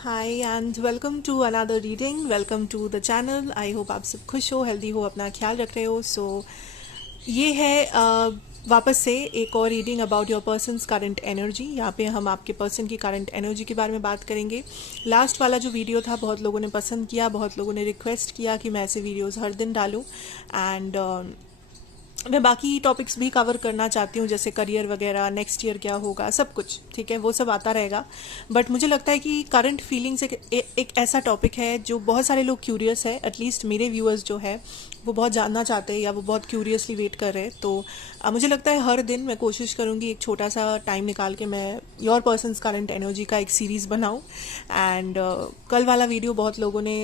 Hi and welcome to another reading. Welcome to the channel. I hope आप सब खुश हो, हेल्दी हो, अपना ख्याल रख रहे हो. ये है वापस से एक और reading about your persons current energy. यहाँ पे हम आपके पर्सन की करंट एनर्जी के बारे में बात करेंगे. लास्ट वाला जो वीडियो था बहुत लोगों ने पसंद किया, बहुत लोगों ने रिक्वेस्ट किया कि मैं ऐसे वीडियोस हर दिन डालूँ. एंड मैं बाकी टॉपिक्स भी कवर करना चाहती हूँ, जैसे करियर वगैरह, नेक्स्ट ईयर क्या होगा, सब कुछ ठीक है, वो सब आता रहेगा. बट मुझे लगता है कि करंट फीलिंग्स एक ऐसा टॉपिक है जो बहुत सारे लोग क्यूरियस है. एटलीस्ट मेरे व्यूअर्स जो है वो बहुत जानना चाहते हैं या वो बहुत क्यूरियसली वेट कर रहे हैं. तो मुझे लगता है हर दिन मैं कोशिश करूँगी एक छोटा सा टाइम निकाल के मैं योर पर्सनस करंट एनर्जी का एक सीरीज़ बनाऊँ. एंड कल वाला वीडियो बहुत लोगों ने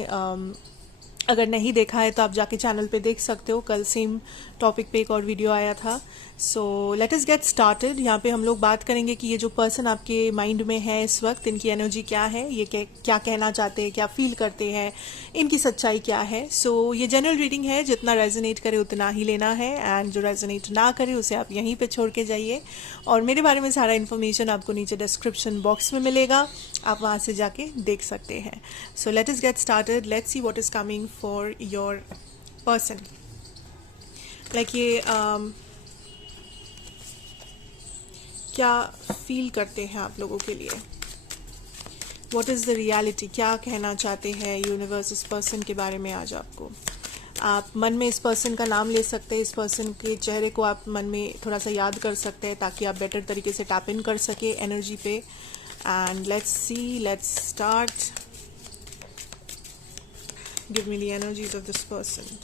अगर नहीं देखा है तो आप जाके चैनल पे देख सकते हो. कल सेम टॉपिक पे एक और वीडियो आया था. So let us get started. यहाँ पे हम लोग बात करेंगे कि ये जो पर्सन आपके माइंड में है इस वक्त, इनकी एनर्जी क्या है, ये क्या कहना चाहते हैं, क्या फील करते हैं, इनकी सच्चाई क्या है. सो ये जनरल रीडिंग है, जितना रेजोनेट करे उतना ही लेना है. एंड जो रेजोनेट ना करे उसे आप यहीं पे छोड़ के जाइए. और मेरे बारे में सारा इन्फॉर्मेशन आपको नीचे डिस्क्रिप्शन बॉक्स में मिलेगा, आप वहाँ से जाके देख सकते हैं. So let us get started. Let's see what is coming for your person. Like ये क्या फील करते हैं आप लोगों के लिए, व्हाट इज़ द रियलिटी, क्या कहना चाहते हैं यूनिवर्स इस पर्सन के बारे में आज आपको. आप मन में इस पर्सन का नाम ले सकते हैं, इस पर्सन के चेहरे को आप मन में थोड़ा सा याद कर सकते हैं ताकि आप बेटर तरीके से टैप इन कर सके एनर्जी पे. And let's see, let's start. Give me the energies of this person.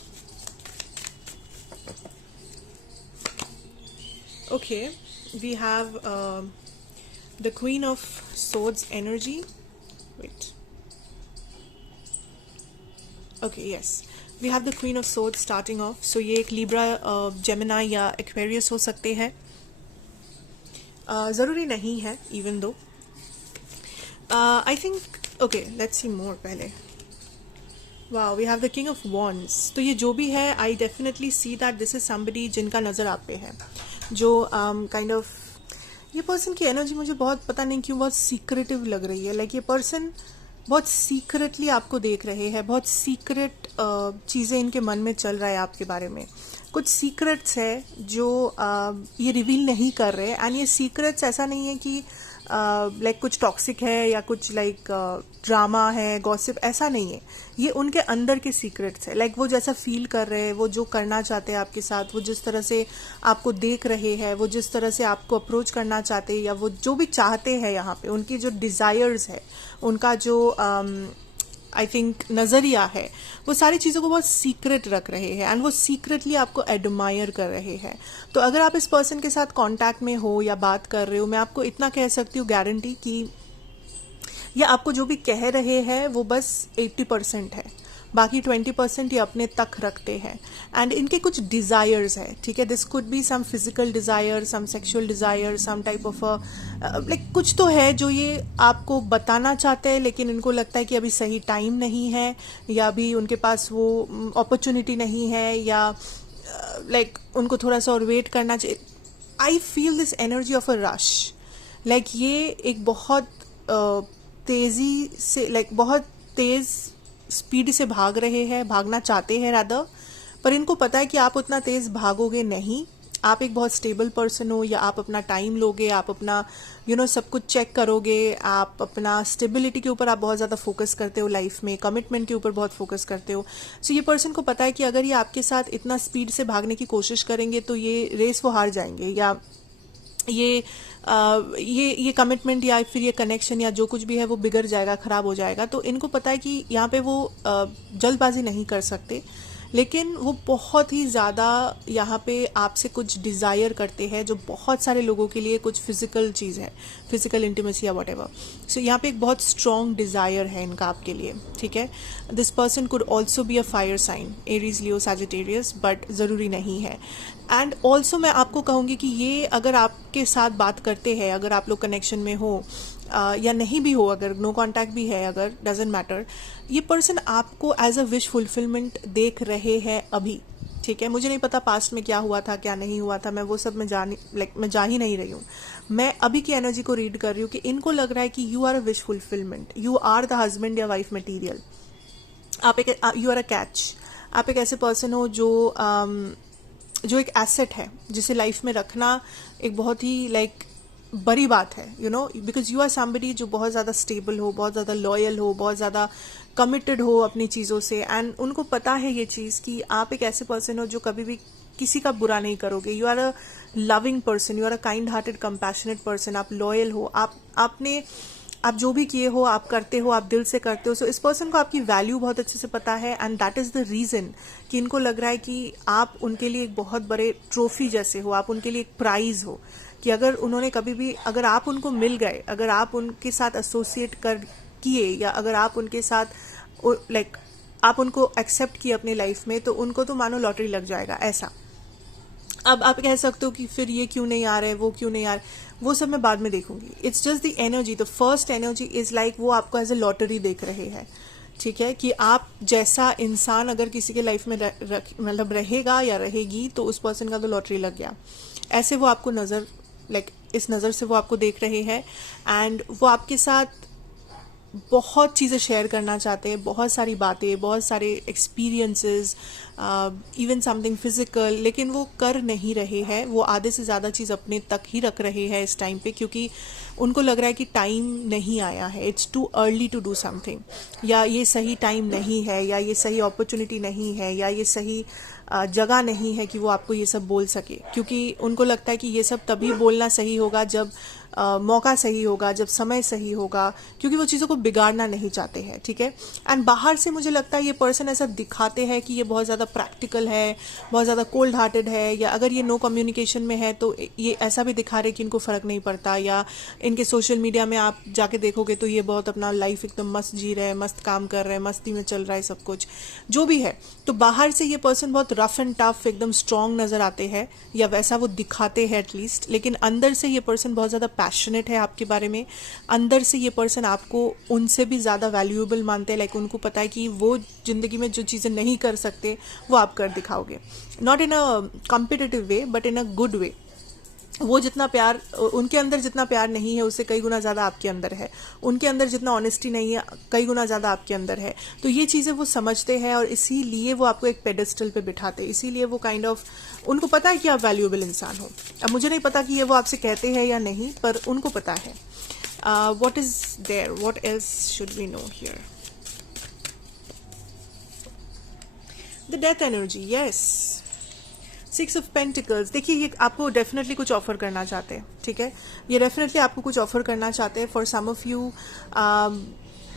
Okay, we have the Queen of Swords energy. Wait. Okay, yes. We have the Queen of Swords starting off. So ये एक Libra, Gemini या Aquarius हो सकते हैं. ज़रूरी नहीं है, even though. I think, okay, let's see more पहले. Wow, we have the King of Wands. तो ये जो भी है, I definitely see that this is somebody जिनका नज़र आप पे है, जो काइंड ऑफ ये पर्सन की एनर्जी मुझे बहुत पता नहीं क्यों बहुत सीक्रेटिव लग रही है. लाइक ये पर्सन बहुत सीक्रेटली आपको देख रहे हैं, बहुत सीक्रेट चीज़ें इनके मन में चल रहा है आपके बारे में. कुछ सीक्रेट्स है जो ये रिवील नहीं कर रहे. एंड ये सीक्रेट्स ऐसा नहीं है कि लाइक कुछ टॉक्सिक है या कुछ लाइक ड्रामा है, गॉसिप, ऐसा नहीं है. ये उनके अंदर के सीक्रेट्स है. लाइक वो जैसा फील कर रहे हैं, वो जो करना चाहते हैं आपके साथ, वो जिस तरह से आपको देख रहे हैं, वो जिस तरह से आपको अप्रोच करना चाहते हैं, या वो जो भी चाहते हैं यहाँ पे, उनकी जो डिज़ायर्स है, उनका जो आई थिंक नज़रिया है, वो सारी चीज़ों को बहुत सीक्रेट रख रहे हैं. एंड वो सीक्रेटली आपको एडमायर कर रहे हैं. तो अगर आप इस पर्सन के साथ कांटेक्ट में हो या बात कर रहे हो, मैं आपको इतना कह सकती हूँ गारंटी कि ये आपको जो भी कह रहे हैं वो बस 80% है, बाकी 20% ये अपने तक रखते हैं. एंड इनके कुछ डिज़ायर्स है, ठीक है. This could be some physical desire, some sexual desire, some type of like कुछ तो है जो ये आपको बताना चाहते हैं, लेकिन इनको लगता है कि अभी सही टाइम नहीं है, या अभी उनके पास वो अपॉर्चुनिटी नहीं है, या लाइक उनको थोड़ा सा और वेट करना चाहिए. I feel this energy of a rush. Like ये एक बहुत तेज़ी से, लाइक बहुत तेज़ स्पीड से भाग रहे हैं, भागना चाहते हैं रादर. पर इनको पता है कि आप उतना तेज़ भागोगे नहीं. आप एक बहुत स्टेबल पर्सन हो, या आप अपना टाइम लोगे, आप अपना सब कुछ चेक करोगे, आप अपना स्टेबिलिटी के ऊपर आप बहुत ज़्यादा फोकस करते हो लाइफ में, कमिटमेंट के ऊपर बहुत फोकस करते हो. सो ये पर्सन को पता है कि अगर ये आपके साथ इतना स्पीड से भागने की कोशिश करेंगे तो ये रेस वो हार जाएंगे, या ये कमिटमेंट या फिर ये कनेक्शन या जो कुछ भी है वो बिगड़ जाएगा, ख़राब हो जाएगा. तो इनको पता है कि यहाँ पे वो जल्दबाजी नहीं कर सकते, लेकिन वो बहुत ही ज़्यादा यहाँ पे आपसे कुछ डिज़ायर करते हैं, जो बहुत सारे लोगों के लिए कुछ फिजिकल चीज़ है, फिजिकल इंटीमेसी या व्हाटएवर. सो यहाँ पे एक बहुत स्ट्रॉन्ग डिज़ायर है इनका आपके लिए, ठीक है. This person could also be a fire sign, Aries, Leo, Sagittarius, but ज़रूरी नहीं है. एंड ऑल्सो मैं आपको कहूँगी कि ये अगर आपके साथ बात करते हैं, अगर आप लोग कनेक्शन में हो या नहीं भी हो, अगर नो कांटेक्ट भी है, अगर डजेंट मैटर, ये पर्सन आपको एज अ विश फुलफिलमेंट देख रहे हैं अभी, ठीक है, मुझे नहीं पता पास्ट में क्या हुआ था क्या नहीं हुआ था, मैं वो सब मैं मैं जा ही नहीं रही हूँ। मैं अभी की एनर्जी को रीड कर रही हूँ कि इनको लग रहा है कि you are a wish fulfilment, you are the husband या वाइफ मटीरियल। आप एक यू आर अ कैच। आप एक ऐसे पर्सन हो जो एक एसेट है जिसे लाइफ में रखना एक बहुत ही बड़ी बात है, you know, because you are somebody जो बहुत ज़्यादा स्टेबल हो, बहुत ज़्यादा लॉयल हो, बहुत ज़्यादा कमिटेड हो अपनी चीज़ों से, एंड उनको पता है ये चीज़ कि आप एक ऐसे पर्सन हो जो कभी भी किसी का बुरा नहीं करोगे। You are a loving person, you are a kind hearted compassionate person, आप लॉयल हो, आप जो भी किए हो आप करते हो, आप दिल से करते हो। सो इस पर्सन को आपकी वैल्यू बहुत अच्छे से पता है, and that is the reason कि इनको लग रहा है कि आप उनके लिए एक बहुत बड़े ट्रॉफी जैसे हो, आप उनके लिए एक प्राइज हो, कि अगर उन्होंने कभी भी, अगर आप उनको मिल गए, अगर आप उनके साथ एसोसिएट कर किए, या अगर आप उनके साथ आप उनको एक्सेप्ट किए अपनी लाइफ में, तो उनको तो मानो लॉटरी लग जाएगा ऐसा। अब आप कह सकते हो कि फिर ये क्यों नहीं आ रहा है, वो क्यों नहीं आ रहा है, वो सब मैं बाद में देखूंगी। It's just the energy, the first energy is वो आपको एज ए लॉटरी देख रहे हैं, ठीक है, कि आप जैसा इंसान अगर किसी के लाइफ में मतलब रहेगा या रहेगी, तो उस पर्सन का तो लॉटरी लग गया। ऐसे वो आपको नज़र इस नज़र से वो आपको देख रहे हैं, एंड वो आपके साथ बहुत चीज़ें शेयर करना चाहते हैं, बहुत सारी बातें, बहुत सारे एक्सपीरियंसेस, इवन समथिंग फिजिकल, लेकिन वो कर नहीं रहे हैं। वो आधे से ज़्यादा चीज़ अपने तक ही रख रहे हैं इस टाइम पे, क्योंकि उनको लग रहा है कि टाइम नहीं आया है, it's too early to do something, या ये सही टाइम नहीं है, या ये सही अपॉर्चुनिटी नहीं है, या ये सही जगह नहीं है कि वो आपको ये सब बोल सके। क्योंकि उनको लगता है कि ये सब तभी बोलना सही होगा जब मौका सही होगा, जब समय सही होगा, क्योंकि वो चीज़ों को बिगाड़ना नहीं चाहते हैं, ठीक है। एंड बाहर से मुझे लगता है ये पर्सन ऐसा दिखाते हैं कि ये बहुत ज़्यादा प्रैक्टिकल है, बहुत ज़्यादा कोल्ड हार्टेड है, या अगर ये नो कम्युनिकेशन में है तो ये ऐसा भी दिखा रहे कि इनको फ़र्क नहीं पड़ता, या इनके सोशल मीडिया में आप जाके देखोगे तो ये बहुत अपना लाइफ एकदम मस्त जी रहे हैं, मस्त काम कर रहे हैं, मस्ती में चल रहा है सब कुछ जो भी है। तो बाहर से ये पर्सन बहुत रफ एंड टफ एकदम स्ट्रॉन्ग नज़र आते हैं, या वैसा वो दिखाते हैं एटलीस्ट, लेकिन अंदर से ये पर्सन बहुत ज़्यादा पैशनेट है आपके बारे में। अंदर से ये पर्सन आपको उनसे भी ज़्यादा वैल्यूएबल मानते हैं, उनको पता है कि वो ज़िंदगी में जो चीज़ें नहीं कर सकते वो आप कर दिखाओगे, not in a competitive way but in a good way. वो जितना प्यार, उनके अंदर जितना प्यार नहीं है उससे कई गुना ज़्यादा आपके अंदर है, उनके अंदर जितना ऑनेस्टी नहीं है कई गुना ज़्यादा आपके अंदर है। तो ये चीज़ें वो समझते हैं, और इसीलिए वो आपको एक पेडेस्टल पे बिठाते हैं, इसीलिए वो काइंड ऑफ, उनको पता है कि आप वैल्यूएबल इंसान हो। अब मुझे नहीं पता कि ये वो आपसे कहते हैं या नहीं, पर उनको पता है। What is there, what else should we know here? The death energy, yes, 6 of pentacles. देखिए ये आपको डेफिनेटली कुछ ऑफर करना चाहते हैं, ठीक है, ये डेफिनेटली आपको कुछ ऑफर करना चाहते हैं। फॉर सम ऑफ यू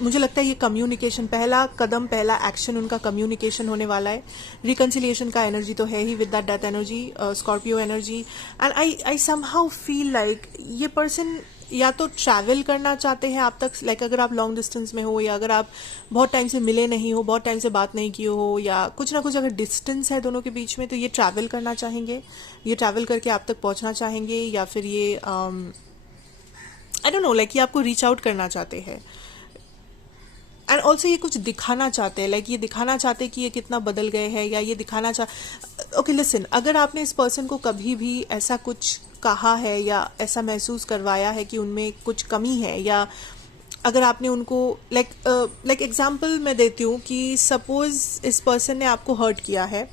मुझे लगता है ये कम्युनिकेशन, पहला कदम, पहला एक्शन उनका कम्युनिकेशन होने वाला है। रिकन्सिलिएशन का एनर्जी तो है ही with that death energy, Scorpio energy, and I somehow feel like ये पर्सन या तो ट्रैवल करना चाहते हैं आप तक, अगर आप लॉन्ग डिस्टेंस में हो, या अगर आप बहुत टाइम से मिले नहीं हो, बहुत टाइम से बात नहीं किए हो, या कुछ ना कुछ अगर डिस्टेंस है दोनों के बीच में, तो ये ट्रैवल करना चाहेंगे, ये ट्रैवल करके आप तक पहुंचना चाहेंगे, या फिर ये आई डोंट नो, ये आपको रीच आउट करना चाहते हैं। एंड ऑल्सो ये कुछ दिखाना चाहते हैं, ये दिखाना चाहते हैं कि ये कितना बदल गए हैं, या ये दिखाना ओके लिसन, अगर आपने इस पर्सन को कभी भी ऐसा कुछ कहा है या ऐसा महसूस करवाया है कि उनमें कुछ कमी है, या अगर आपने उनको एग्जांपल मैं देती हूँ कि सपोज इस पर्सन ने आपको हर्ट किया है,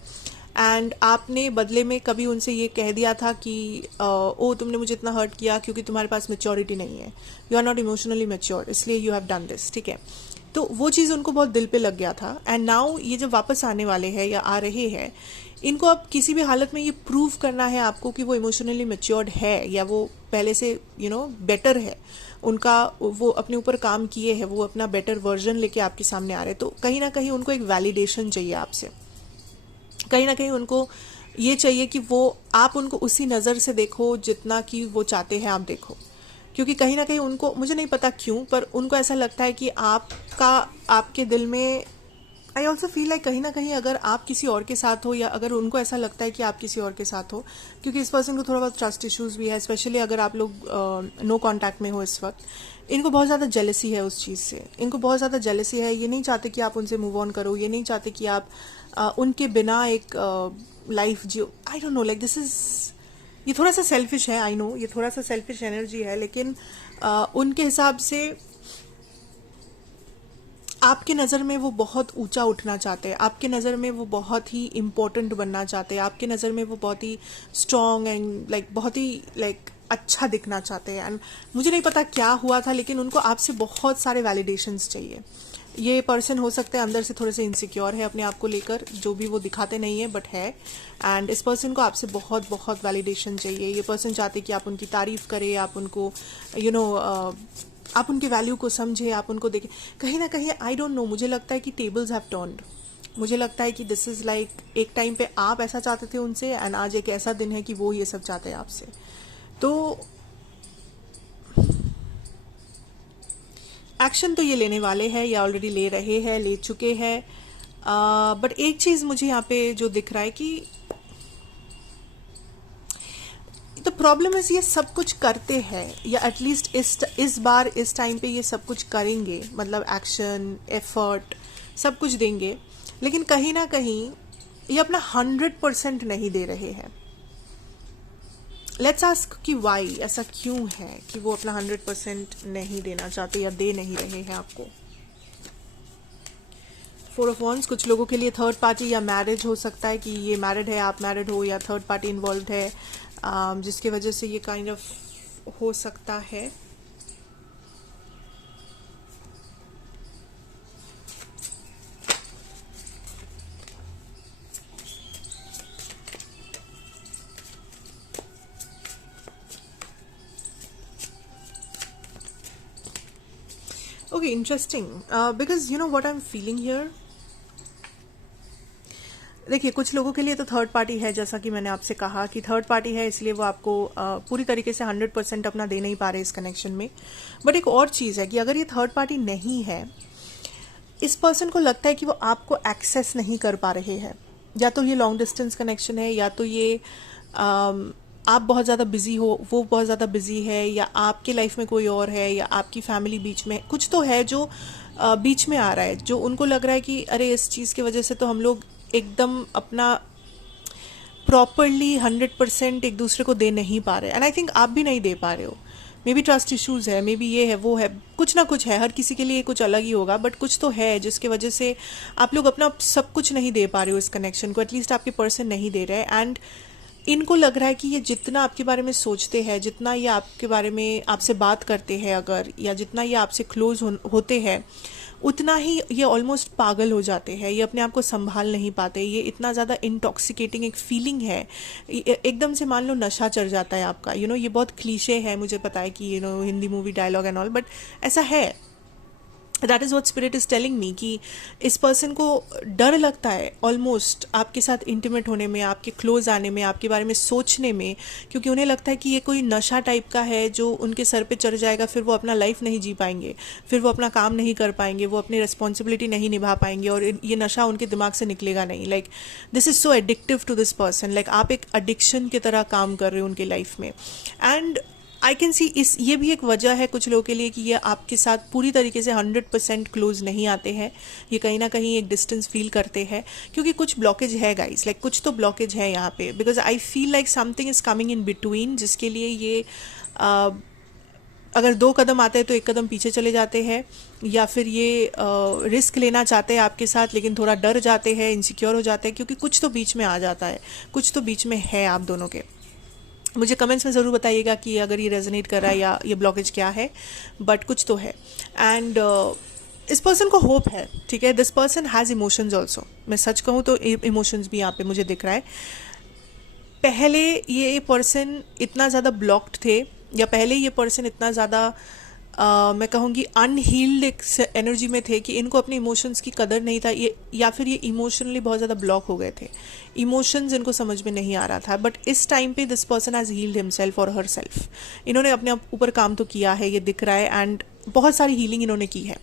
एंड आपने बदले में कभी उनसे ये कह दिया था कि ओ तुमने मुझे इतना हर्ट किया क्योंकि तुम्हारे पास मैच्योरिटी नहीं है, you are not emotionally mature, इसलिए यू हैव डन दिस, ठीक है। तो वो चीज़ उनको बहुत दिल पे लग गया था, एंड नाउ ये जब वापस आने वाले हैं या आ रहे हैं, इनको अब किसी भी हालत में ये प्रूव करना है आपको कि वो इमोशनली मैच्योर्ड है, या वो पहले से बेटर है, उनका वो अपने ऊपर काम किए हैं, वो अपना बेटर वर्जन लेके आपके सामने आ रहे हैं। तो कहीं ना कहीं उनको एक वैलिडेशन चाहिए आपसे, कहीं ना कहीं उनको ये चाहिए कि वो आप उनको उसी नज़र से देखो जितना कि वो चाहते हैं आप देखो, क्योंकि कहीं ना कहीं उनको, मुझे नहीं पता क्यों, पर उनको ऐसा लगता है कि आपके दिल में, आई ऑल्सो फील लाइक कहीं ना कहीं अगर आप किसी और के साथ हो, या अगर उनको ऐसा लगता है कि आप किसी और के साथ हो, क्योंकि इस पर्सन को थोड़ा बहुत ट्रस्ट इश्यूज भी है, स्पेशली अगर आप लोग नो कांटेक्ट में हो इस वक्त, इनको बहुत ज़्यादा जेलसी है उस चीज़ से, इनको बहुत ज़्यादा जेलसी है, ये नहीं चाहते कि आप उनसे मूव ऑन करो, ये नहीं चाहते कि आप उनके बिना एक life Jio, I don't no, like this is, ये थोड़ा सा सेल्फिश है, आई नो ये थोड़ा सा सेल्फिश एनर्जी है, लेकिन उनके हिसाब से आपके नज़र में वो बहुत ऊंचा उठना चाहते हैं, आपके नज़र में वो बहुत ही इम्पोर्टेंट बनना चाहते हैं, आपके नज़र में वो बहुत ही स्ट्रॉन्ग एंड लाइक बहुत ही लाइक अच्छा दिखना चाहते हैं। एंड मुझे नहीं पता क्या हुआ था, लेकिन उनको आपसे बहुत सारे वैलिडेशंस चाहिए। ये पर्सन हो सकता है अंदर से थोड़े से इनसिक्योर है अपने आप को लेकर, जो भी वो दिखाते नहीं है बट है। एंड इस पर्सन को आपसे बहुत बहुत वैलिडेशन चाहिए। ये पर्सन चाहते हैं कि आप उनकी तारीफ करें, आप उनको यू नो आप उनके वैल्यू को समझे, आप उनको देखें। कहीं ना कहीं आई डोंट नो, मुझे लगता है कि टेबल्स हैव टर्न्ड। मुझे लगता है कि दिस इज़ लाइक एक टाइम पे आप ऐसा चाहते थे उनसे, एंड आज एक ऐसा दिन है कि वो ये सब चाहते हैं आपसे। तो एक्शन तो ये लेने वाले हैं, या ऑलरेडी ले रहे हैं, ले चुके हैं। बट एक चीज़ मुझे यहाँ पे जो दिख रहा है कि तो प्रॉब्लम है, ये सब कुछ करते हैं, या एटलीस्ट इस बार इस टाइम पे ये सब कुछ करेंगे, मतलब एक्शन एफर्ट सब कुछ देंगे, लेकिन कहीं ना कहीं ये अपना 100% नहीं दे रहे हैं। लेट्स आस्क कि वाई, ऐसा क्यों है कि वो अपना 100% नहीं देना चाहते या दे नहीं रहे हैं आपको। 4 ऑफ वॉन्ड्स, कुछ लोगों के लिए थर्ड पार्टी या मैरिज हो सकता है कि ये मैरिड है, आप मैरिड हो, या थर्ड पार्टी इन्वॉल्व है, जिसकी वजह से ये काइंड ऑफ हो सकता है। Okay, interesting, because you know what I am feeling here. देखिए, कुछ लोगों के लिए तो थर्ड पार्टी है, जैसा कि मैंने आपसे कहा कि थर्ड पार्टी है, इसलिए वो आपको पूरी तरीके से 100% अपना दे नहीं पा रहे इस कनेक्शन में। बट एक और चीज़ है कि अगर ये थर्ड पार्टी नहीं है, इस पर्सन को लगता है कि वो आपको एक्सेस नहीं कर पा रहे हैं। या तो ये लॉन्ग डिस्टेंस कनेक्शन है, या तो ये आप बहुत ज़्यादा बिजी हो, वो बहुत ज़्यादा बिजी है, या आपके लाइफ में कोई और है, या आपकी फैमिली बीच में कुछ तो है जो बीच में आ रहा है, जो उनको लग रहा है कि अरे इस चीज़ की वजह से तो हम लोग एकदम अपना प्रॉपरली 100% एक दूसरे को दे नहीं पा रहे। एंड आई थिंक आप भी नहीं दे पा रहे हो। मे बी ट्रस्ट इश्यूज है, मे बी ये है, वो है, कुछ ना कुछ है, हर किसी के लिए कुछ अलग ही होगा, बट कुछ तो है जिसके वजह से आप लोग अपना सब कुछ नहीं दे पा रहे हो इस कनेक्शन को, एटलीस्ट आपके पर्सन नहीं दे रहे। एंड इनको लग रहा है कि ये जितना आपके बारे में सोचते हैं, जितना ये आपके बारे में आपसे बात करते हैं अगर, या जितना ये आपसे क्लोज होते हैं, उतना ही ये ऑलमोस्ट पागल हो जाते हैं, ये अपने आप को संभाल नहीं पाते। ये इतना ज़्यादा इंटॉक्सिकेटिंग एक फीलिंग है, एकदम से मान लो नशा चढ़ जाता है आपका। यू नो, ये बहुत क्लीशे है, मुझे पता है कि Hindi movie dialogue and all, but ऐसा है। That is what spirit is telling me कि इस पर्सन को डर लगता है ऑलमोस्ट आपके साथ इंटीमेट होने में, आपके क्लोज आने में, आपके बारे में सोचने में, क्योंकि उन्हें लगता है कि ये कोई नशा टाइप का है जो उनके सर पे चढ़ जाएगा, फिर वो अपना लाइफ नहीं जी पाएंगे, फिर वो अपना काम नहीं कर पाएंगे, वो अपनी रिस्पॉन्सिबिलिटी नहीं निभा पाएंगे, और ये नशा उनके दिमाग से निकलेगा नहीं। Like this is so addictive to this person, like आप एक एडिक्शन की तरह काम कर रहे हो उनके लाइफ में। एंड आई कैन सी ये भी एक वजह है कुछ लोगों के लिए कि ये आपके साथ पूरी तरीके से 100% क्लोज नहीं आते हैं। ये कहीं ना कहीं एक डिस्टेंस फील करते हैं, क्योंकि कुछ ब्लॉकेज है गाइस, लाइक कुछ तो ब्लॉकेज है यहाँ पे, because I feel like something is coming in between, जिसके लिए ये अगर 2 कदम आते हैं तो 1 कदम पीछे चले जाते हैं, या फिर ये रिस्क लेना चाहते हैं आपके साथ, लेकिन थोड़ा डर जाते हैं, इनसिक्योर हो जाते हैं, क्योंकि कुछ तो बीच में आ जाता है, कुछ तो बीच में है आप दोनों के। मुझे कमेंट्स में ज़रूर बताइएगा कि अगर ये रेजोनेट कर रहा है या ये ब्लॉकेज क्या है, बट कुछ तो है। एंड इस पर्सन को होप है, ठीक है। This person has emotions also. मैं सच कहूँ तो इमोशंस भी यहाँ पे मुझे दिख रहा है। पहले ये पर्सन इतना ज़्यादा ब्लॉक्ड थे, या पहले ये पर्सन इतना ज़्यादा मैं कहूँगी अनहील्ड एक एनर्जी में थे कि इनको अपने इमोशंस की कदर नहीं था, ये या फिर ये इमोशनली बहुत ज़्यादा ब्लॉक हो गए थे, इमोशंस इनको समझ में नहीं आ रहा था। बट इस टाइम पे this person has healed himself और हर सेल्फ। इन्होंने अपने ऊपर काम तो किया है, ये दिख रहा है, एंड बहुत सारी हीलिंग इन्होंने की है।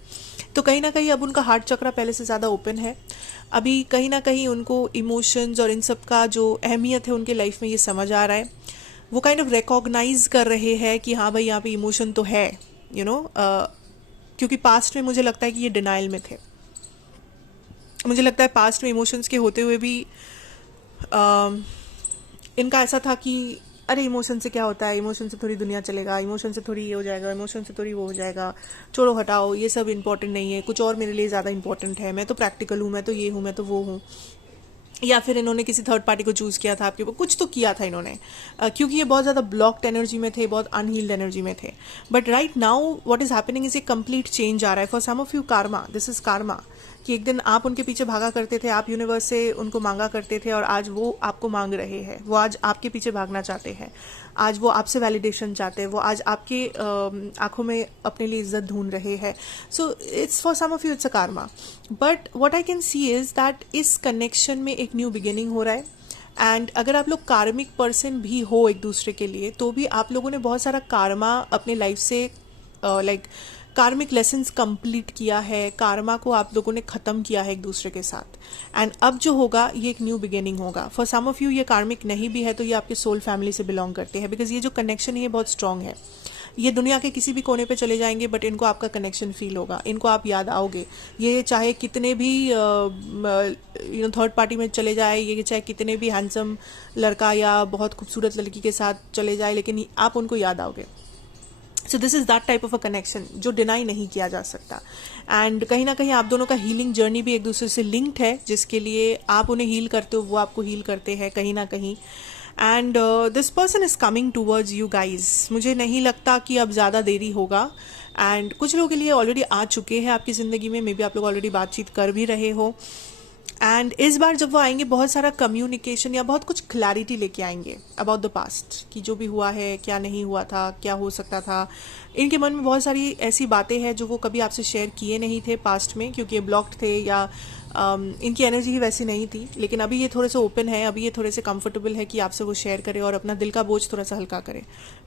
तो कहीं ना कहीं अब उनका हार्ट चक्रा पहले से ज़्यादा ओपन है। अभी कहीं ना कहीं उनको इमोशंस और इन सब का जो अहमियत है उनके लाइफ में ये समझ आ रहा है। वो काइंड ऑफ रिकॉग्नाइज कर रहे हैं कि हाँ भाई, यहाँ पे इमोशन तो है, यू नो। क्योंकि पास्ट में मुझे लगता है कि ये डिनाइल में थे। मुझे लगता है पास्ट में इमोशंस के होते हुए भी इनका ऐसा था कि अरे इमोशन से क्या होता है, इमोशन से थोड़ी दुनिया चलेगा, इमोशन से थोड़ी ये हो जाएगा, इमोशन से थोड़ी वो हो जाएगा, छोड़ो हटाओ, ये सब इंपॉर्टेंट नहीं है, कुछ और मेरे लिए ज़्यादा इंपॉर्टेंट है, मैं तो प्रैक्टिकल हूँ, मैं तो ये हूँ, मैं तो वो हूँ। या फिर इन्होंने किसी थर्ड पार्टी को चूज़ किया था आपके ऊपर, कुछ तो किया था इन्होंने, क्योंकि ये बहुत ज़्यादा ब्लॉक्ड एनर्जी में थे, बहुत अनहील्ड एनर्जी में थे। But right now what is happening is a complete change आ रहा है for some of you. Karma, this is karma, कि एक दिन आप उनके पीछे भागा करते थे, आप यूनिवर्स से उनको मांगा करते थे, और आज वो आपको मांग रहे हैं, वो आज आपके पीछे भागना चाहते हैं, आज वो आपसे वैलिडेशन चाहते हैं, वो आज आपके आंखों में अपने लिए इज्जत ढूंढ रहे हैं। So it's for some of you it's a karma. But what I can see is that इस कनेक्शन में एक न्यू बिगिनिंग हो रहा है। एंड अगर आप लोग कार्मिक पर्सन भी हो एक दूसरे के लिए, तो भी आप लोगों ने बहुत सारा कार्मा अपने लाइफ से लाइक कार्मिक लेसन्स कंप्लीट किया है, कार्मा को आप लोगों ने ख़त्म किया है एक दूसरे के साथ। एंड अब जो होगा ये एक न्यू बिगिनिंग होगा। फॉर सम ऑफ यू ये कार्मिक नहीं भी है तो ये आपके सोल फैमिली से बिलोंग करते हैं, बिकॉज ये जो कनेक्शन है ये बहुत स्ट्रांग है। ये दुनिया के किसी भी कोने पे चले जाएंगे बट इनको आपका कनेक्शन फील होगा, इनको आप याद आओगे। ये चाहे कितने भी थर्ड पार्टी में चले जाए, ये चाहे कितने भी हैंडसम लड़का या बहुत खूबसूरत लड़की के साथ चले जाए, लेकिन आप उनको याद आओगे। So this is that type of a connection जो डिनाई नहीं किया जा सकता। एंड कहीं ना कहीं आप दोनों का हीलिंग जर्नी भी एक दूसरे से लिंक्ड है, जिसके लिए आप उन्हें हील करते हो, वो आपको हील करते हैं कहीं ना कहीं। And this person is coming towards you guys. मुझे नहीं लगता कि अब ज़्यादा देरी होगा। एंड कुछ लोगों के लिए ऑलरेडी आ चुके हैं आपकी ज़िंदगी में, मे बी आप लोग ऑलरेडी बातचीत कर भी रहे हो। एंड इस बार जब वो आएंगे बहुत सारा कम्युनिकेशन या बहुत कुछ क्लैरिटी लेके आएंगे अबाउट द पास्ट, कि जो भी हुआ है, क्या नहीं हुआ था, क्या हो सकता था। इनके मन में बहुत सारी ऐसी बातें हैं जो वो कभी आपसे शेयर किए नहीं थे पास्ट में, क्योंकि ये ब्लॉक्ड थे या इनकी एनर्जी ही वैसी नहीं थी। लेकिन अभी ये थोड़े से ओपन है, अभी ये थोड़े से कंफर्टेबल है कि आपसे वो शेयर करे और अपना दिल का बोझ थोड़ा सा हल्का करे,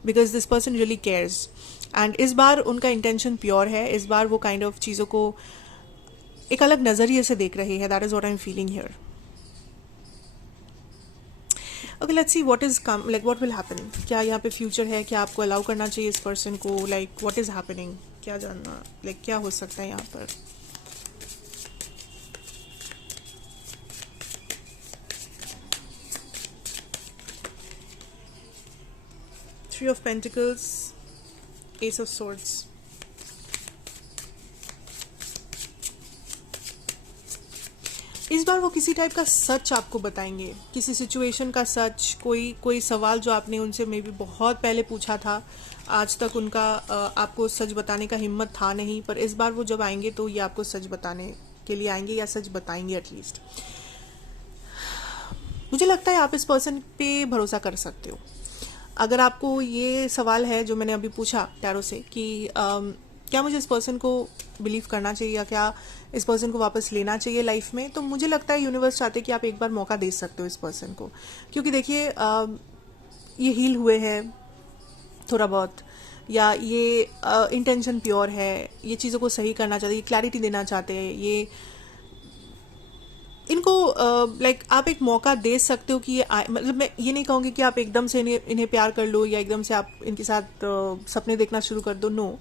because this person really cares. And इस बार उनका इंटेंशन प्योर है, इस बार वो काइंड ऑफ चीज़ों को एक अलग नज़रिए से देख रही है। That is what I am feeling here. Okay, let's see what is come, like what will happen. क्या यहाँ पे फ्यूचर है, क्या आपको अलाउ करना चाहिए इस पर्सन को, लाइक व्हाट इज हैपनिंग, क्या जानना, लाइक क्या हो सकता है यहाँ पर। Three of pentacles, S of swords. इस बार वो किसी टाइप का सच आपको बताएंगे, किसी सिचुएशन का सच, कोई सवाल जो आपने उनसे मे बी बहुत पहले पूछा था, आज तक उनका आपको सच बताने का हिम्मत था नहीं, पर इस बार वो जब आएंगे तो ये आपको सच बताने के लिए आएंगे, या सच बताएंगे एटलीस्ट। मुझे लगता है आप इस पर्सन पे भरोसा कर सकते हो। अगर आपको ये सवाल है जो मैंने अभी पूछा टैरो से कि क्या मुझे इस पर्सन को बिलीव करना चाहिए या क्या इस पर्सन को वापस लेना चाहिए लाइफ में, तो मुझे लगता है यूनिवर्स चाहते कि आप एक बार मौका दे सकते हो इस पर्सन को। क्योंकि देखिए ये हील हुए हैं थोड़ा बहुत, या ये इंटेंशन प्योर है, ये चीज़ों को सही करना चाहते हैं, ये क्लैरिटी देना चाहते हैं, ये इनको लाइक आप एक मौका दे सकते हो कि ये मतलब मैं ये नहीं कहूँगी कि आप एकदम से इन्हें प्यार कर लो या एकदम से आप इनके साथ सपने देखना शुरू कर दो, नो।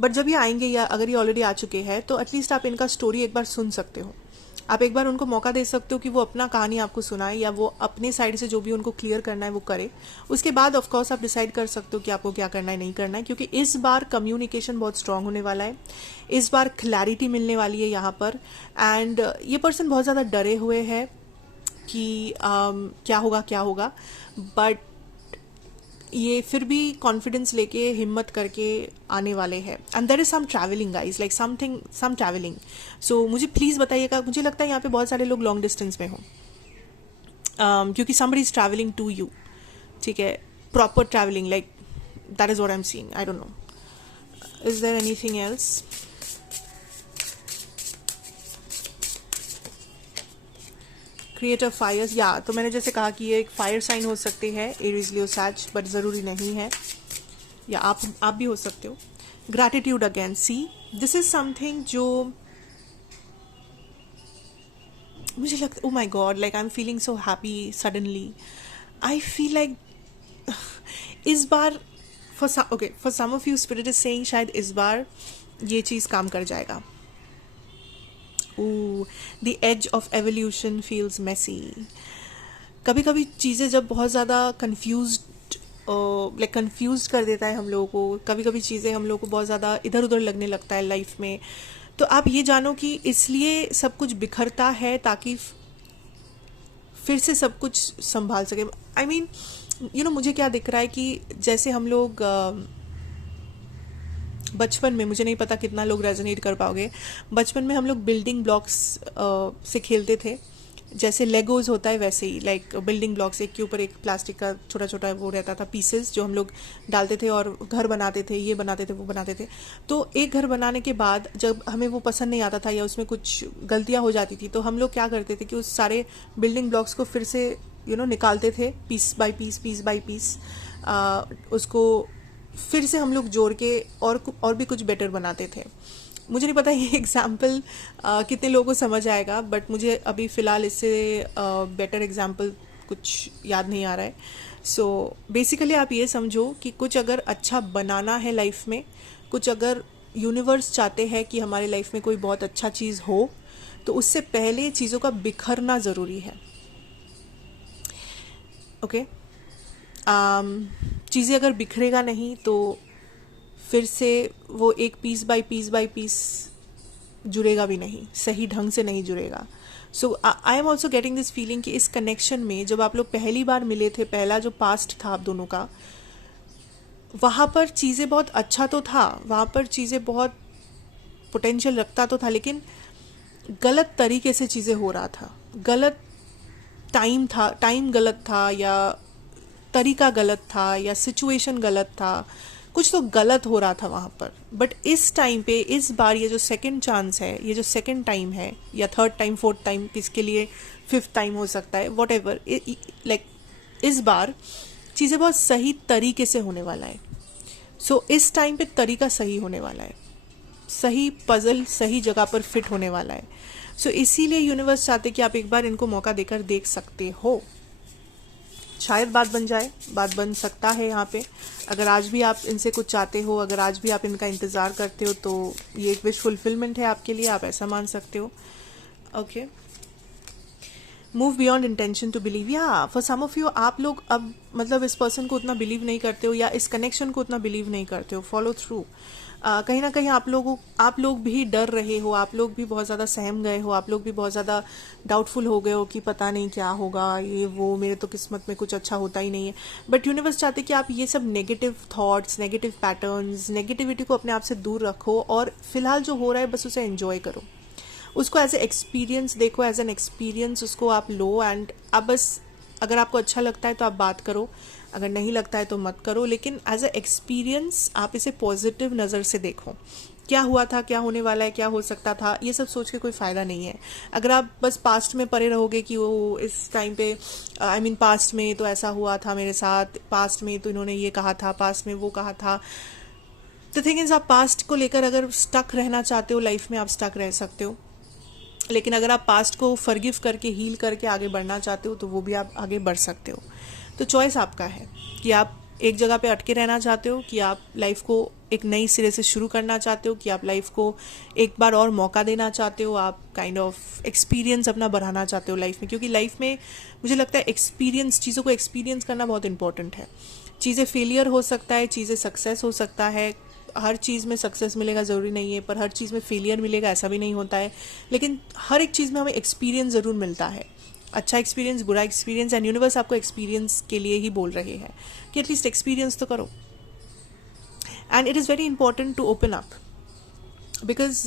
बट जब ये आएंगे या अगर ये ऑलरेडी आ चुके हैं तो एटलीस्ट आप इनका स्टोरी एक बार सुन सकते हो। आप एक बार उनको मौका दे सकते हो कि वो अपना कहानी आपको सुनाए, या वो अपने साइड से जो भी उनको क्लियर करना है वो करे। उसके बाद ऑफ कोर्स आप डिसाइड कर सकते हो कि आपको क्या करना है, नहीं करना है, क्योंकि इस बार कम्युनिकेशन बहुत स्ट्रांग होने वाला है, इस बार क्लैरिटी मिलने वाली है यहाँ पर। एंड ये पर्सन बहुत ज़्यादा डरे हुए हैं कि क्या होगा क्या होगा, बट ये फिर भी कॉन्फिडेंस लेके हिम्मत करके आने वाले हैं। And there is some travelling guys, like some travelling. So मुझे प्लीज़ बताइएगा, मुझे लगता है यहाँ पे बहुत सारे लोग लॉन्ग डिस्टेंस में हो, क्योंकि somebody is travelling to you, ठीक है, proper travelling, like that is what I am seeing. I don't know, is there anything else. Creator fires, या तो मैंने जैसे कहा कि ये एक फायर साइन हो सकते हैं, एरीज लियो सैज, बट ज़रूरी नहीं है, या आप भी हो सकते हो। Gratitude again, see this is something जो मुझे लगता, oh my God, like I am feeling so happy suddenly. I feel like इस बार for some of you spirit is saying शायद इस बार ये चीज़ काम कर जाएगा। Ooh, the edge of evolution feels messy. कभी कभी चीज़ें जब बहुत ज़्यादा कंफ्यूज कर देता है हम लोगों को, कभी कभी चीज़ें हम लोगों को बहुत ज़्यादा इधर उधर लगने लगता है लाइफ में, तो आप ये जानो कि इसलिए सब कुछ बिखरता है ताकि फिर से सब कुछ संभाल सके। आई मीन मुझे क्या दिख रहा है कि जैसे हम लोग बचपन में, मुझे नहीं पता कितना लोग रेजोनेट कर पाओगे, बचपन में हम लोग बिल्डिंग ब्लॉक्स से खेलते थे। जैसे लेगोज होता है वैसे ही, लाइक बिल्डिंग ब्लॉक्स, एक के ऊपर एक प्लास्टिक का छोटा छोटा वो रहता था पीसेस, जो हम लोग डालते थे और घर बनाते थे, ये बनाते थे वो बनाते थे। तो एक घर बनाने के बाद जब हमें वो पसंद नहीं आता था या उसमें कुछ गलतियां हो जाती थी, तो हम लोग क्या करते थे कि उस सारे बिल्डिंग ब्लॉक्स को फिर से निकालते थे, पीस बाय पीस उसको फिर से हम लोग जोड़ के और भी कुछ बेटर बनाते थे। मुझे नहीं पता ये एग्जाम्पल कितने लोगों को समझ आएगा, बट मुझे अभी फ़िलहाल इससे बेटर एग्जाम्पल कुछ याद नहीं आ रहा है। सो बेसिकली आप ये समझो कि कुछ अगर अच्छा बनाना है लाइफ में, कुछ अगर यूनिवर्स चाहते हैं कि हमारे लाइफ में कोई बहुत अच्छा चीज़ हो, तो उससे पहले चीज़ों का बिखरना ज़रूरी है। ओके चीज़ें अगर बिखरेगा नहीं तो फिर से वो एक पीस बाय पीस जुड़ेगा भी नहीं, सही ढंग से नहीं जुड़ेगा। So I am also getting this feeling कि इस कनेक्शन में जब आप लोग पहली बार मिले थे, पहला जो पास्ट था आप दोनों का, वहाँ पर चीज़ें बहुत अच्छा तो था, वहाँ पर चीज़ें बहुत पोटेंशियल रखता तो था, लेकिन गलत तरीके से चीज़ें हो रहा था, गलत टाइम गलत था, या तरीका गलत था, या सिचुएशन गलत था, कुछ तो गलत हो रहा था वहाँ पर। बट इस टाइम पे, इस बार, ये जो सेकंड चांस है, ये जो सेकंड टाइम है, या थर्ड टाइम, फोर्थ टाइम, किसके लिए फिफ्थ टाइम हो सकता है, वॉट एवर, लाइक इस बार चीज़ें बहुत सही तरीके से होने वाला है। सो इस टाइम पे तरीका सही होने वाला है, सही पजल सही जगह पर फिट होने वाला है। सो इसीलिए यूनिवर्स चाहते कि आप एक बार इनको मौका देकर देख सकते हो, शायद बात बन जाए, बात बन सकता है यहाँ पे। अगर आज भी आप इनसे कुछ चाहते हो, अगर आज भी आप इनका इंतज़ार करते हो, तो ये एक विश फुलफिलमेंट है आपके लिए, आप ऐसा मान सकते हो। Okay, move beyond intention to believe. या फॉर सम ऑफ यू, आप लोग अब मतलब इस पर्सन को उतना बिलीव नहीं करते हो, या इस कनेक्शन को उतना बिलीव नहीं करते हो, फॉलो थ्रू। कहीं ना कहीं आप लोग भी डर रहे हो, आप लोग भी बहुत ज़्यादा सहम गए हो, आप लोग भी बहुत ज़्यादा डाउटफुल हो गए हो कि पता नहीं क्या होगा, ये वो, मेरे तो किस्मत में कुछ अच्छा होता ही नहीं है। बट यूनिवर्स चाहते कि आप ये सब negative thoughts, negative patterns, negativity को अपने आप से दूर रखो, और फिलहाल जो हो रहा है बस उसे एंजॉय करो, उसको एज ए एक्सपीरियंस देखो, एज एन एक्सपीरियंस उसको आप लो। एंड आप बस, अगर आपको अच्छा लगता है तो आप बात करो, अगर नहीं लगता है तो मत करो, लेकिन एज ए एक्सपीरियंस आप इसे पॉजिटिव नज़र से देखो। क्या हुआ था, क्या होने वाला है, क्या हो सकता था, ये सब सोच के कोई फ़ायदा नहीं है। अगर आप बस पास्ट में पड़े रहोगे कि वो इस टाइम पे, आई मीन पास्ट में तो ऐसा हुआ था मेरे साथ, पास्ट में तो इन्होंने ये कहा था, पास्ट में वो कहा था, द थिंग इज़, आप पास्ट को लेकर अगर स्टक रहना चाहते हो लाइफ में, आप स्टक रह सकते हो। लेकिन अगर आप पास्ट को फॉरगिव करके, हील करके आगे बढ़ना चाहते हो, तो वो भी आप आगे बढ़ सकते हो। तो चॉइस आपका है कि आप एक जगह पे अटके रहना चाहते हो, कि आप लाइफ को एक नई सिरे से शुरू करना चाहते हो, कि आप लाइफ को एक बार और मौका देना चाहते हो, आप काइंड ऑफ एक्सपीरियंस अपना बढ़ाना चाहते हो लाइफ में। क्योंकि लाइफ में मुझे लगता है एक्सपीरियंस, चीज़ों को एक्सपीरियंस करना बहुत इंपॉर्टेंट है। चीज़ें फेलियर हो सकता है, चीज़ें सक्सेस हो सकता है, हर चीज़ में सक्सेस मिलेगा ज़रूरी नहीं है, पर हर चीज़ में फेलियर मिलेगा ऐसा भी नहीं होता है। लेकिन हर एक चीज़ में हमें एक्सपीरियंस ज़रूर मिलता है, अच्छा एक्सपीरियंस, बुरा एक्सपीरियंस, एंड यूनिवर्स आपको एक्सपीरियंस के लिए ही बोल रहे हैं कि एटलीस्ट एक्सपीरियंस तो करो। And it is very important to open up, because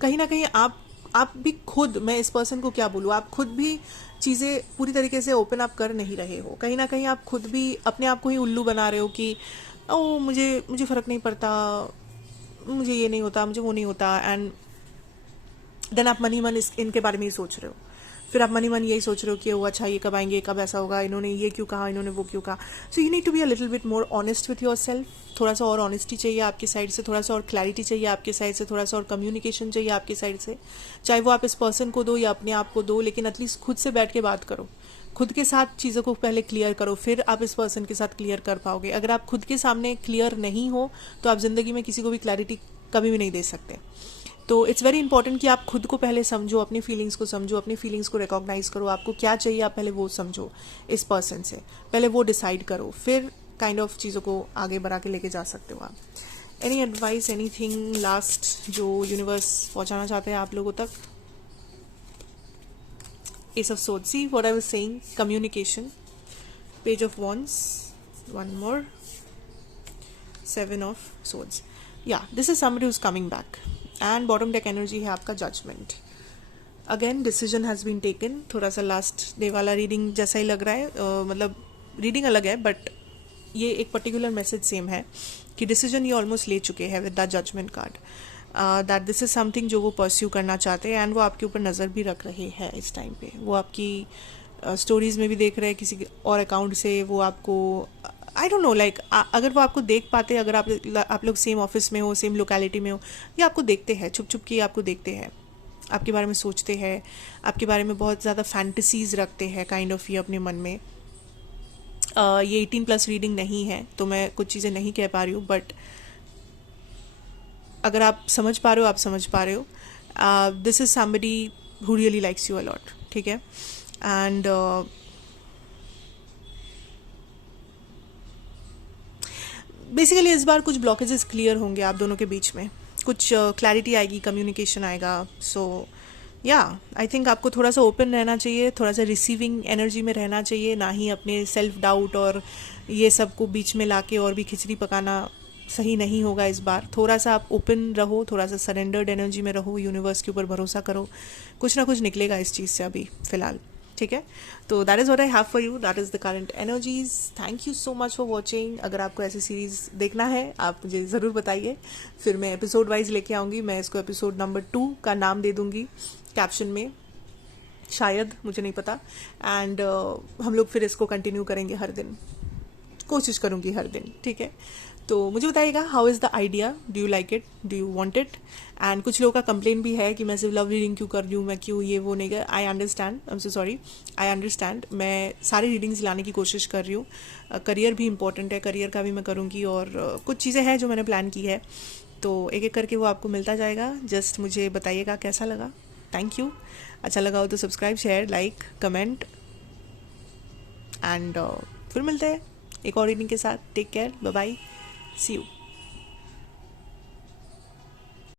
कहीं ना कहीं आप भी खुद, मैं इस पर्सन को क्या बोलूँ, आप खुद भी चीज़ें पूरी तरीके से ओपन अप कर नहीं रहे हो। कहीं ना कहीं आप खुद भी अपने आप को ही उल्लू बना रहे हो कि ओ मुझे फ़र्क नहीं पड़ता, मुझे ये नहीं होता, मुझे वो नहीं होता। एंड देन आप मन ही मन इनके बारे में ही सोच रहे हो, फिर आप मन ही मन यही सोच रहे हो कि वो अच्छा ये कब आएंगे, कब ऐसा होगा, इन्होंने ये क्यों कहा, इन्होंने वो क्यों कहा। So you need to be a little bit more honest with yourself. थोड़ा सा और ऑनेस्टी चाहिए आपकी साइड से, थोड़ा सा और क्लैरिटी चाहिए आपकी साइड से, थोड़ा सा और कम्युनिकेशन चाहिए आपकी साइड से, चाहे वो आप इस पर्सन को दो या अपने आप को दो, लेकिन एटलीस्ट खुद से बैठ के बात करो, खुद के साथ चीज़ों को पहले क्लियर करो, फिर आप इस पर्सन के साथ क्लियर कर पाओगे। अगर आप खुद के सामने क्लियर नहीं हो तो आप ज़िंदगी में किसी को भी क्लैरिटी कभी भी नहीं दे सकते। तो इट्स वेरी इंपॉर्टेंट कि आप खुद को पहले समझो, अपनी फीलिंग्स को समझो, अपनी फीलिंग्स को रिकॉग्नाइज करो, आपको क्या चाहिए आप पहले वो समझो इस पर्सन से, पहले वो डिसाइड करो, फिर काइंड ऑफ चीज़ों को आगे बढ़ा के लेके जा सकते हो आप. एनी एडवाइस, एनीथिंग लास्ट जो यूनिवर्स पहुंचाना चाहते हैं आप लोगों तक? Ace of Swords. See what I was saying? Communication. Page of Wands. One more. Seven of Swords. Yeah, this is somebody who's coming back. And bottom deck energy है आपका Judgment. Again, decision has been taken. थोड़ा सा last day वाला reading जैसा ही लग रहा है. मतलब रीडिंग अलग है बट ये एक पर्टिकुलर मैसेज सेम है कि डिसीजन ये ऑलमोस्ट ले चुके हैं with the judgement card. That this is something जो वो परस्यू करना चाहते हैं एंड वो आपके ऊपर नज़र भी रख रहे हैं इस टाइम पे. वो आपकी स्टोरीज में भी देख रहे हैं किसी और अकाउंट से. वो आपको आई डोंट नो लाइक अगर वो आपको देख पाते, अगर आप लोग सेम ऑफिस में हो, सेम लोकेलिटी में हो, या आपको देखते हैं छुप छुप के, आपको देखते हैं, आपके बारे में सोचते हैं, आपके बारे में बहुत ज़्यादा फैंटेसीज रखते हैं काइंड ऑफ ये अपने मन में. ये 18+ रीडिंग नहीं है तो मैं कुछ चीज़ें नहीं कह पा रही हूँ, बट अगर आप समझ पा रहे हो, आप समझ पा रहे हो. This is somebody who really likes you a lot. ठीक है. एंड बेसिकली इस बार कुछ ब्लॉकेजेस क्लियर होंगे आप दोनों के बीच में, कुछ क्लैरिटी आएगी, कम्युनिकेशन आएगा. सो या आई थिंक आपको थोड़ा सा ओपन रहना चाहिए, थोड़ा सा रिसीविंग एनर्जी में रहना चाहिए, ना ही अपने सेल्फ डाउट और ये सब को बीच में लाके और भी खिचड़ी पकाना सही नहीं होगा इस बार. थोड़ा सा आप ओपन रहो, थोड़ा सा सरेंडर्ड एनर्जी में रहो, यूनिवर्स के ऊपर भरोसा करो, कुछ ना कुछ निकलेगा इस चीज़ से अभी फ़िलहाल. ठीक है. तो that is what I have for you, that is the current energies. Thank you so much for watching. अगर आपको ऐसी सीरीज़ देखना है आप मुझे ज़रूर बताइए, फिर मैं एपिसोड वाइज लेके आऊँगी. मैं इसको एपिसोड नंबर 2 का नाम दे दूँगी कैप्शन में, शायद, मुझे नहीं पता. एंड हम लोग फिर इसको कंटिन्यू करेंगे हर दिन, कोशिश करूँगी हर दिन. ठीक है. तो मुझे बताइएगा how is the idea, do you like it, do you want it. And कुछ लोगों का कंप्लेन भी है कि मैं सिर्फ लव रीडिंग क्यों कर रही हूँ, मैं क्यों ये वो नहीं कर. I understand, I am so sorry, I understand. मैं सारी रीडिंग्स लाने की कोशिश कर रही हूँ. करियर भी इंपॉर्टेंट है, करियर का भी मैं करूँगी, और कुछ चीज़ें हैं जो मैंने प्लान की है, तो एक एक करके वो आपको मिलता जाएगा. जस्ट मुझे बताइएगा कैसा लगा. Thank you. अच्छा लगा हो तो subscribe, share, like, comment. And फिर मिलते हैं एक और रीडिंग के साथ. Take care, bye bye, see you.